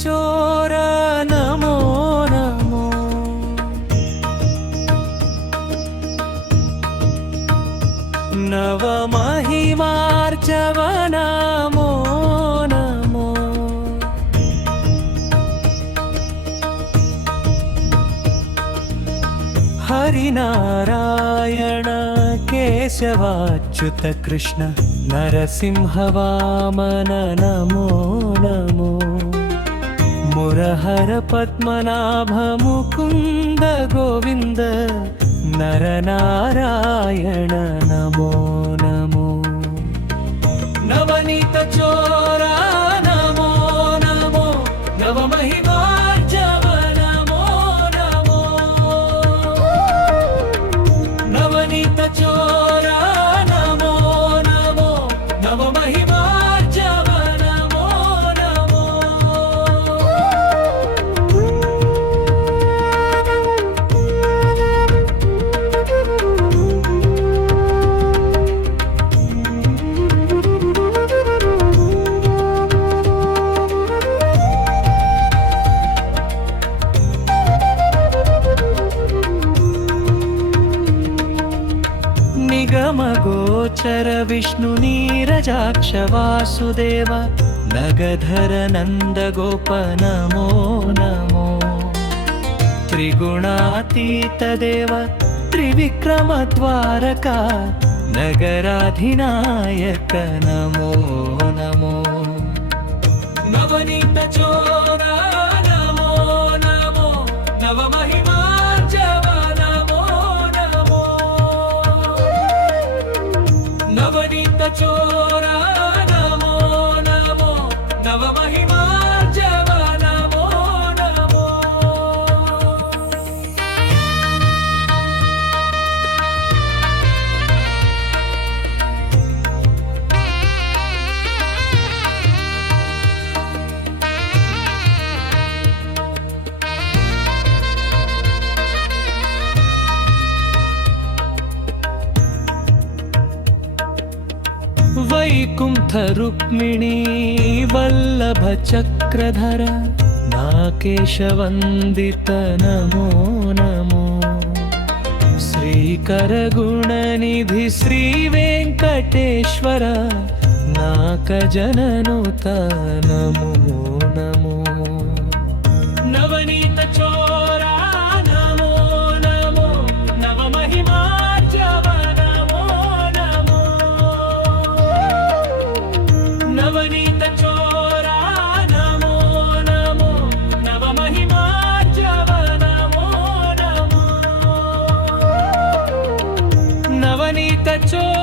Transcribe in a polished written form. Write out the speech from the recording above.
చోర నమో నమో నవమహిమార్చవ నమో నమో హరినారాయణ కేశవాచ్యుత కృష్ణ నరసింహవామన నమో నమో మురహర పద్మనాభ ముకుంద గోవింద నరనారాయణ నమో నమో నవనీత చోర నమో నమో నవమహిమార్జవ నమో నమో నవనీత చోర నమో నమో నవమహిమార్జవ నమో నమో నిగమగోచర విష్ణు నీరజాక్ష వాసుదేవ నగధర నందగోప నమో నమో త్రిగుణాతీత దేవ త్రివిక్రమ ద్వారకా నగరాధినాయక నమో నమో నవనీత చోర నమో నమో నవమహిమార్జవ నమో నమో నవనీత చోర నమో నమో నవమహిమార్జవ నమో నమో వైకుంఠ రుక్మిణీ వల్లభ చక్రధర నాకేశవందిత నమో నమో శ్రీకర గుణనిధి శ్రీ వెంకటేశ్వర నాక జననుత నమో నమో నవనీత చోర నమో నమో నవమహిమార్జవ నమో నమో నవనీత చోర నమో నమో నవమహిమార్జవ నమో నమో నవనీత చోర